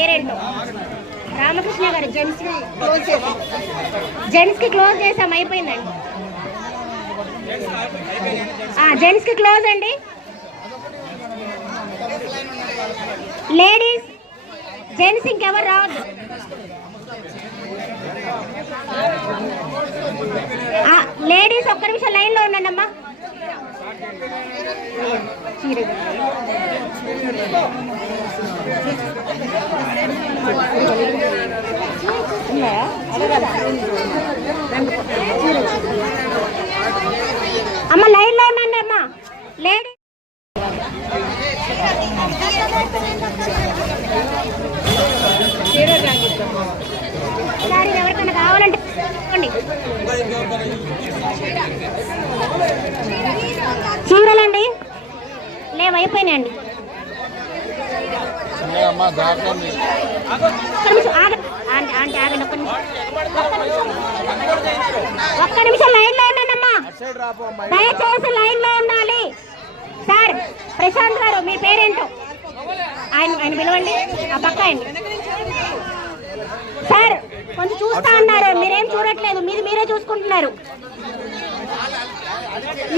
పేరేంటో? రామకృష్ణ గారు gents close చేసాం జెంట్స్కి క్లోజ్ చేసాం అయిపోయిందండి. జెంట్స్కి క్లోజ్ అండి. లేడీస్ జెంట్స్ ఇంకెవరు రావద్దు. లేడీస్ ఒక్క నిమిషం లైన్లో ఉండండి అమ్మా. అమ్మ లైన్లో ఉండండి అమ్మా. లేడీ ఎవరికైనా కావాలంటే చీరలండి లేవు అయిపోయినాయండి. అమ్మా ఒక్క నిమిషం లైన్లో అమ్మా. దయచేసి లైన్లో ఉండాలి. సార్ ప్రశాంత్ గారు మీ పేరేంటో? ఆయన ఆయన పిలవండి. ఆ పక్క ఆయన సార్ కొంచెం చూస్తా ఉన్నారు. మీరేం చూడట్లేదు. మీది మీరే చూసుకుంటున్నారు.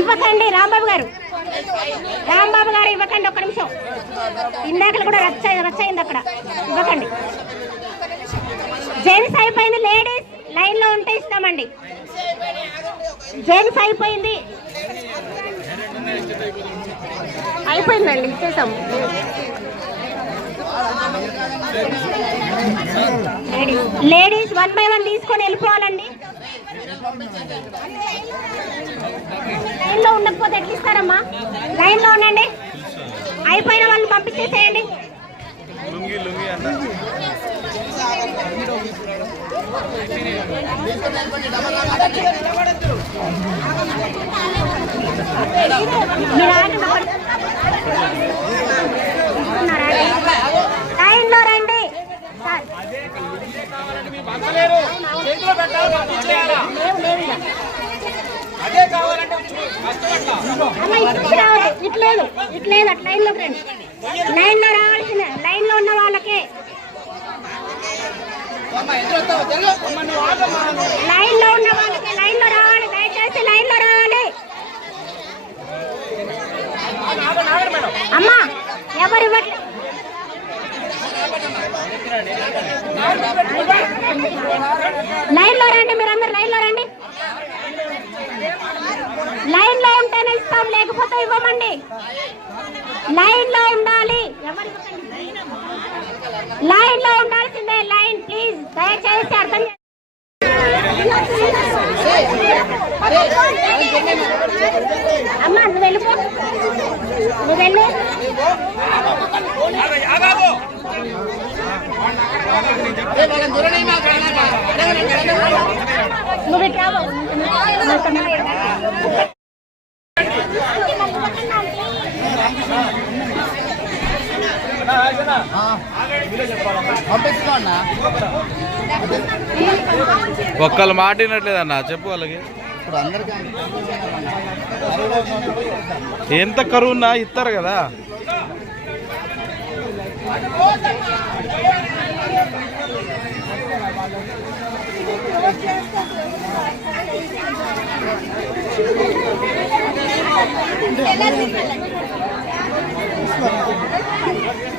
ఇవ్వకండి రాంబాబు గారు. రాంబాబు గారు ఇవ్వకండి ఒక్క నిమిషం. ఇందాకలు కూడా రచ్చ రచ్చయింది అక్కడ. ఇవ్వకండి. జెంట్స్ అయిపోయింది లేడీస్ లైన్లో ఉంటే ఇస్తామండి. జెంట్స్ అయిపోయింది. అయిపోయిందండి ఇచ్చేసాం. లేడీస్ వన్ బై వన్ తీసుకొని వెళ్ళిపోవాలండి. లైన్లో ఉండకపోతే ఎట్లా ఇస్తారమ్మా? లైన్లో ఉండండి. అయిపోయిన వాళ్ళు పంపించేసేయండి. మీరు ఆగండి ఒకటి. ఇస్తున్నారా? లైన్లో రండి సార్. లేవు, లేవు ఇక. అమ్మ, ఇటు నుంచి రావాలి. ఇటు లేదు. అటు లైన్ రండి. లైన్లో రావాల్సిన లైన్లో ఉన్న వాళ్ళకే. లైన్లో ఉన్న వాళ్ళకి. లైన్లో రావాలి. దయచేసి లైన్లో రావాలి. అమ్మా ఎవరు ఇవ్వట్లేదు లైన్లో రండి. మీరందరు లైన్లో రండి. లైన్లో ఉండాలి లైన్లో ఉండాల్సిందే లైన్ ప్లీజ్ దయచేసి అర్థం చేసుకోండి అమ్మ నువ్వు వెళ్ళిపో నువ్వు వెళ్ళు నువ్వు ఇటు రావు. పంపిస్తున్నా అన్న ఒక్కళ్ళు మాట వినట్లేదన్న చెప్పు వాళ్ళకి. ఎంత కరువున్నా ఇస్తారు కదా.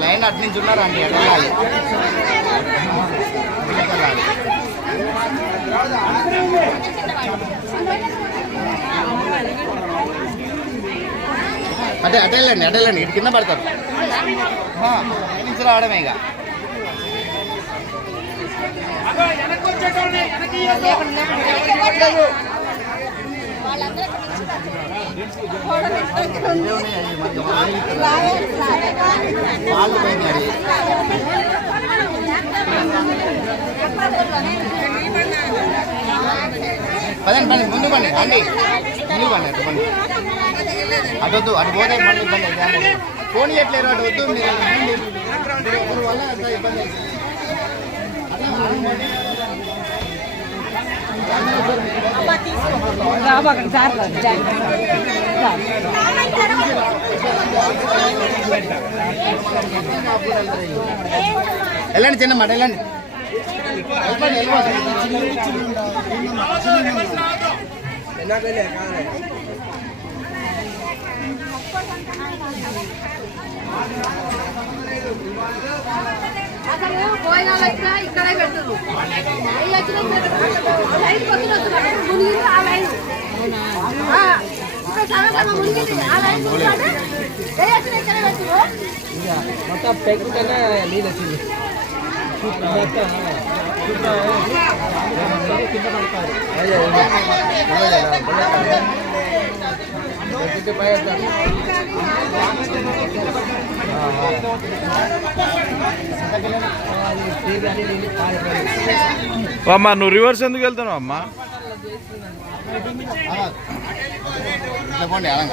లైన్ అటు నుంచి ఉన్నారు అండి ఎడలాలి వెళ్ళాలి అదే అటే వెళ్ళండి అటే వెళ్ళండి ఇటు కింద పడతారు. నుంచి రావడమే ఇక. వెనక్కి పోయినారు పదండి పండి ముందు పండి అండి ముందు పండి అటు పండి అటు వద్దు అటు పోతే పండి ఇబ్బంది ఫోన్ చేయట్లేరు అటు వద్దు మీరు వల్ల ఇబ్బంది అవుతుంది. వెళ్ళండి చిన్న మాట వెళ్ళండి. అసలు భోజనాలు వచ్చినా ఇక్కడే పెడుతున్నారు. అవి వచ్చినా లైన్ కొత్త వస్తున్నారు మునిగింది ఆ లైన్. ఆ, ఇక్కడ సగం సగం మునిగింది. ఆ లైన్ చూసాడు ఏ వచ్చినా ఇక్కడే పెడుతున్నారు. మొత్తం పెరుగుతూనే నీళ్ళు వచ్చింది. అమ్మా నువ్వు రివర్స్ ఎందుకు వెళ్తున్నావు అమ్మా?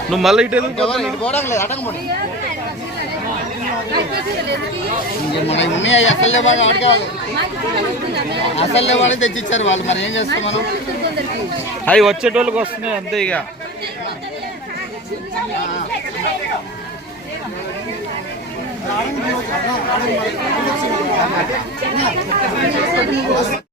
నువ్వు మళ్ళీ ఇటు ఉన్నాయి అసలు వాడు కాదు అసలు లేవాడే తెచ్చిచ్చారు వాళ్ళు మరి ఏం చేస్తాం మనం? అవి వచ్చేటోళ్ళకి వస్తున్నాయి అంతే ఇక. రావడం